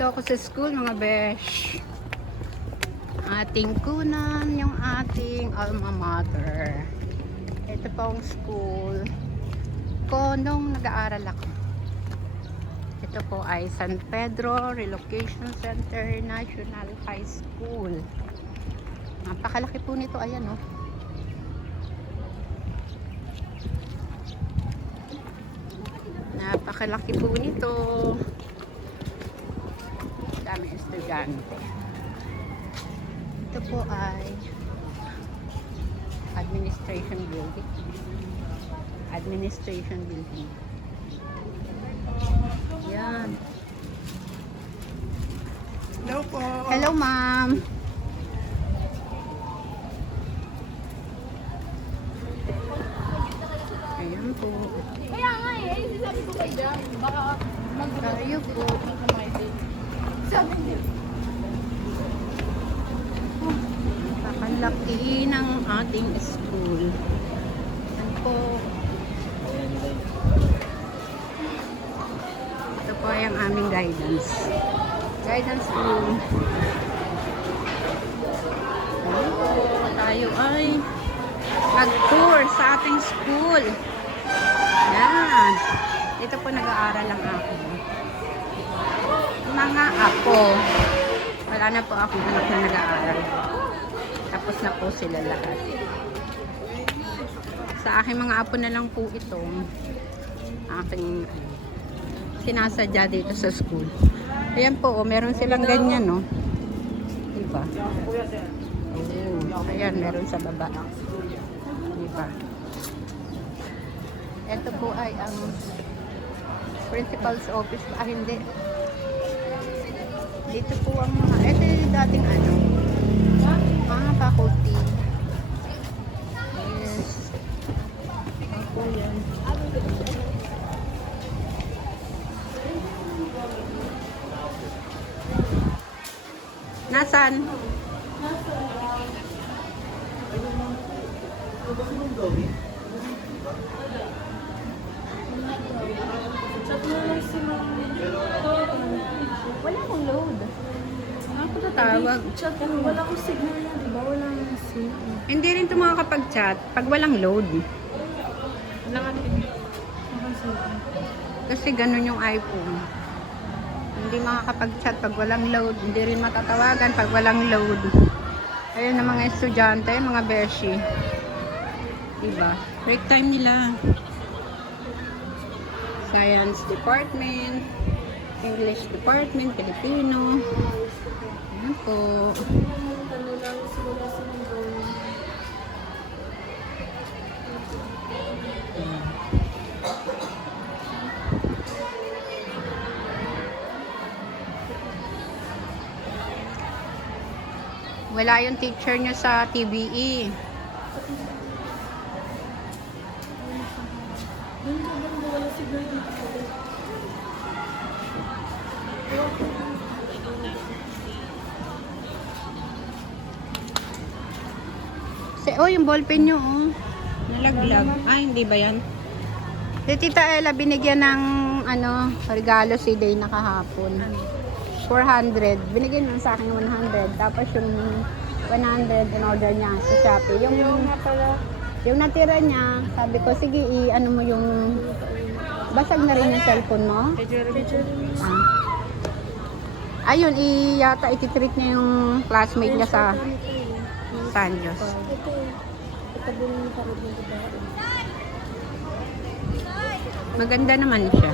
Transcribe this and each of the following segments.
Dito ako sa school mga besh. Ating kunan yung ating alma mater. Ito pa ang school ko nung nag-aaral ako. Ito po ay San Pedro Relocation Center National High School. Napakalaki po nito, ayan oh. Napakalaki po nito. Daming estudyante. Ito po ay administration building. Administration building. Yan. Hello po. Hello, ma'am. Ayan po. Kaya nga eh, sabi ko kayo dyan, baka Tayo po. sabi niya. Napakalaki ng ating school. Yan po. Ito po ay ang aming guidance. Guidance room. Ayan po. Tayo ay mag-tour sa ating school. Yan. Dito po nag-aaral lang ako. Mga apo. Wala na po akong anak na nag-aaral. Tapos na po sila lahat. Sa aking mga apo na lang po itong aking sinasadya dito sa school. Ayan po, oh, meron silang ganyan, no? Diba? Oh, ayan, meron sa baba. Diba? Ito po ay ang principal's office. Ah, hindi. Dito po ang mga, ito yung dating ano, mga faculty. Yes. Ako yan. Nasaan? Wala akong load. Ako tatawag. Chat mo, wala akong signal na, di ba? Wala akong signal. Hindi rin ito makakapag-chat pag walang load. Wala nga Kasi ganun yung iPhone. Hindi makakapag-chat pag walang load. Hindi rin matatawagan pag walang load. Ayun ang mga estudyante, mga beshi. Diba? Break time nila. Science Department, English Department, Filipino. Ayan po. Wala yung teacher nyo sa TBE. Oh, yung ballpen nyo, oh. Nalaglag. Ah, hindi ba yan? Si Tita Ella, binigyan ng, ano, regalo si Day na kahapon. 400. Binigyan mo sa akin 100. Tapos yung 100 in order niya sa Shopee. Yung natira niya, sabi ko, sige, ano mo yung, basag na rin yung cellphone mo. Ah. Ayun, yata ititreat niya yung classmate niya sa San Jose. Maganda naman siya.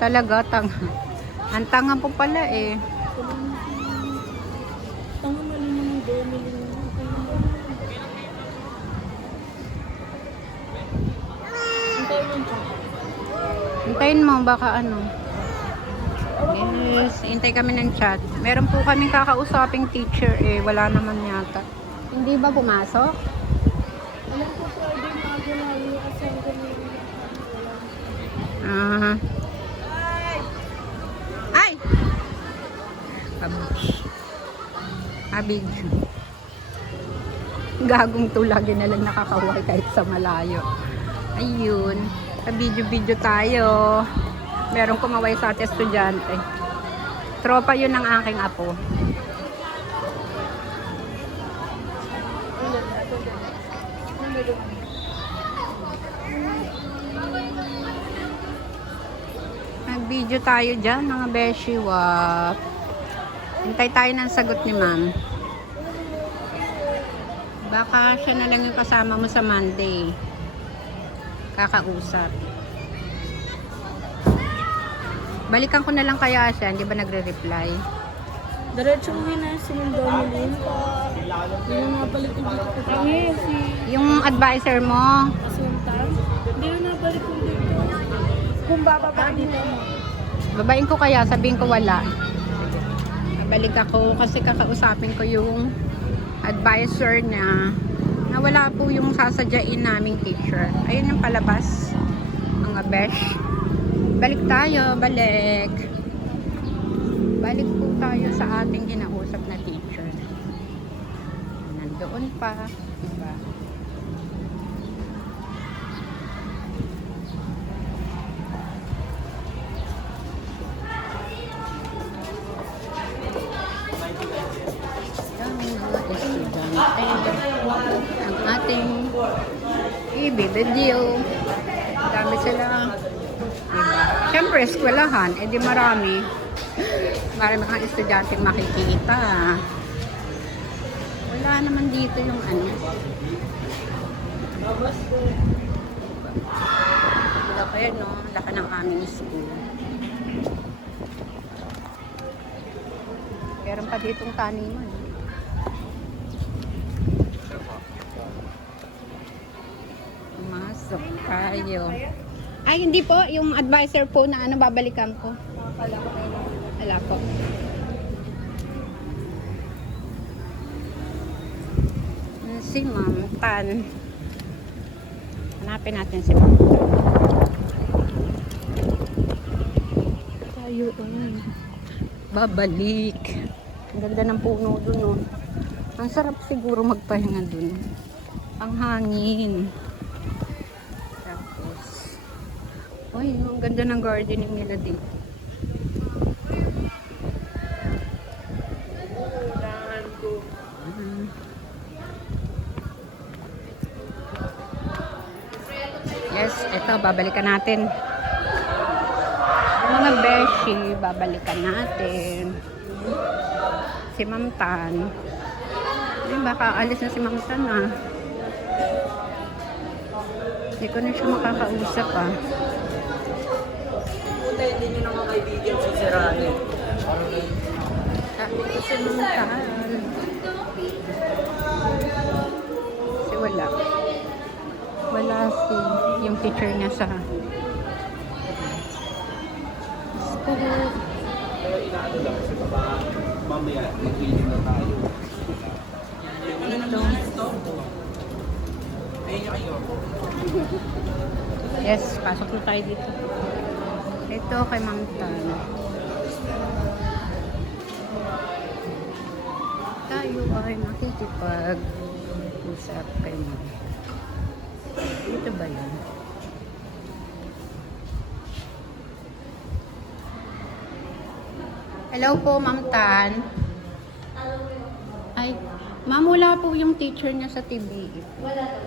Talaga, tanga. Ang tanga po pala eh. Hintayin mo, baka ano. Yes, hintay kami ng chat. Meron po kaming kakausaping teacher eh. Wala naman yata. Hindi ba pumasok? Ah. Ay! Abig. Gagong tulagin na lang nakakawal kahit sa malayo. Ayun. Video-video tayo. Merong kumaway sa ating estudyante. Tropa yun ng aking apo. Nag-video tayo dyan, mga beshi. Wap. Hintay tayo ng sagot ni ma'am. Baka siya na lang yung kasama mo sa Monday. Kakausap. Balikan ko na lang kaya siya, hindi ba nagre-reply? Diretso mo na si Domilin. Hindi na nabalik yung dito. Yung advisor mo, Kasuntan. Hindi na nabalik yung dito. Kung bababa dito mo. babain ko kaya, sabihin ko wala. Balik ako kasi kakausapin ko yung advisor na wala po yung sasadyain naming teacher. Ayun yung palabas. Mga besh. Balik tayo, balik. Balik po tayo sa ating kinausap na teacher. Nandoon pa. Diba? Ang ating i-video. Dami sila. Diba? Siyempre, eskwelahan. Eh di marami. Marami kang estudyante makikita. Wala naman dito yung ano. Wala pa yun, no? Laka ng aming school. Meron pa ditong taniman. Masok tayo. Ay, hindi po. Yung advisor po na ano, babalikan ko. Wala po. Si Ma'am Tan. Hanapin natin si Ma'am Tan. Tayo, babalik. Ang ganda ng puno dun, oh. Ang sarap siguro magpahinga dun. Ang hangin. Tapos, ay, ang ganda ng gardening nila dito. Yes, ito, babalikan natin. Mga beshi, babalikan natin. Si Ma'am Tan. Ay, baka alis na si Ma'am Tan, ah. Hindi ko na siya makakausap, ah. Puta, hindi nyo naman kaibigan si Serrano. Sabi ko si Ma'am Tan. Kasi wala. Wala si yung teacher niya sa school. Pero inaano lang kasi baka mamaya mag-video na tayo. Ito. Ayun yung kayo. Yes, pasok na tayo dito. Ito kay Ma'am Tan. Tayo ay makikipag-usap kay Ma'am. Dito ba yun? Hello po, Ma'am Tan. Ay, Ma'am, wala po yung teacher niya sa TV. Wala daw.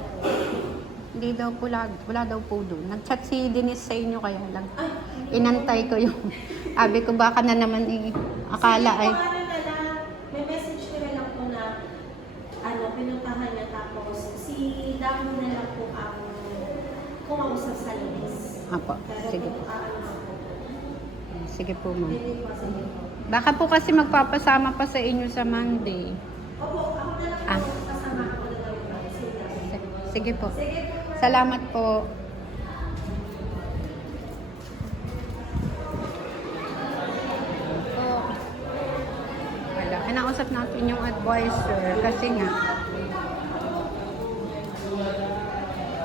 Hindi daw po, wala daw po doon. Nag-chat si Denise sa inyo kaya lang. Inantay ko yung, sabi ko baka na naman akala ay. May message ko na lang po na pinuntahan niya tapos si Damo na lang po ang kumausap sa Luis. Apo, sige po. Sige po, ma'am. Sige po, sige po. Baka po kasi magpapasama pa sa inyo sa Monday. Opo, ako na lang Ah. po kasama ako na lang po. Sige po. Sige po. Salamat po. Wala. Kinausap natin yung advisor kasi nga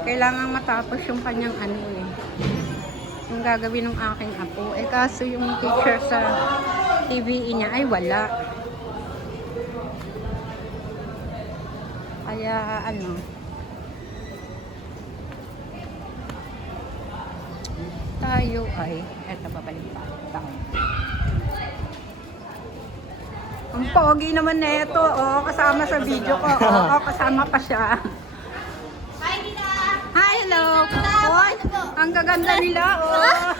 kailangan matapos yung kanyang ano eh. Yung gagawin ng aking apo. Eh kaso yung teacher sa TVE niya ay wala. Kaya ano, Tayo ay, eto babalik pa. Ang pogi naman na ito, oh, kasama sa video ko. Oh, kasama pa siya. Hi, Tita! Hi, hello! Oy, ang gaganda nila, oh.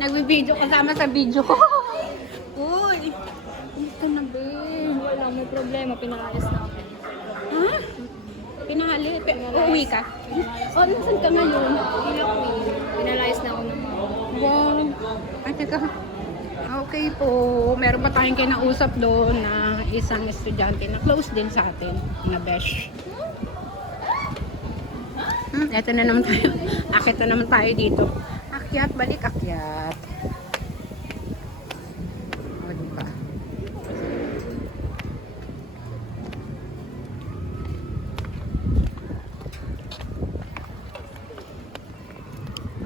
Nagbibideo kasama sa video ko. Uy, ito na, babe. Wala, may problema. Pinalayas na ako. Ha? Pinahali? Uuwi ka? Oh, nasan ka ngayon? Pinalayas na ako ng mga. Wow. Ay, teka. Okay po. Meron pa tayong kinausap doon na isang estudyante na close din sa atin. Na besh. Eto na naman tayo. Akit na naman tayo dito. Akyat, balik, akyat. O, diba?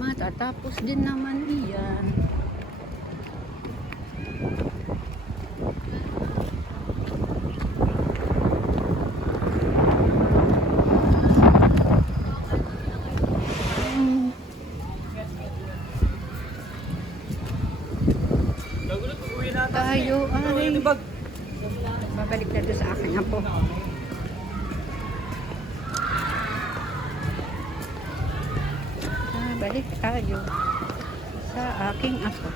Matatapos din naman iyan. Tayo ay babalik na doon sa akin apo. Balik tayo sa aking apo.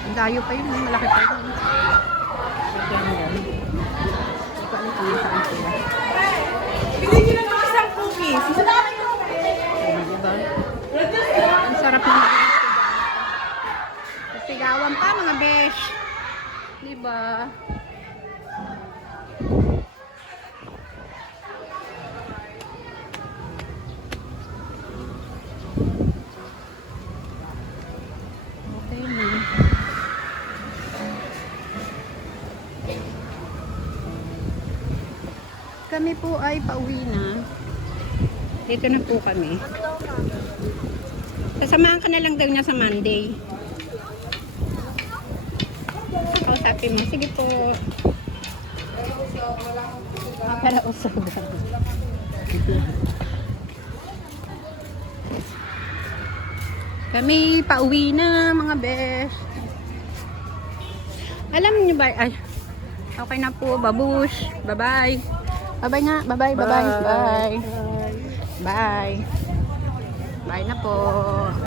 Ang dayo pa yun, malaki pa yun. Hindi ko alam kung saan sila. Binigyan ng isang cookies. Diba? Ang sarap ng mga sigawan pa mga besh. Diba? Okay na. Kami po ay pauwi na. Dito na po kami. Sasamahan ka na lang daw niya sa Monday. Kausapin mo. Sige po. Para usog. Kami pauwi na mga besh. Alam niyo ba? Ay, okay na po. Babush. Bye-bye. Bye-bye nga. Bye-bye. Bye-bye. Bye. Bye. Bye na po.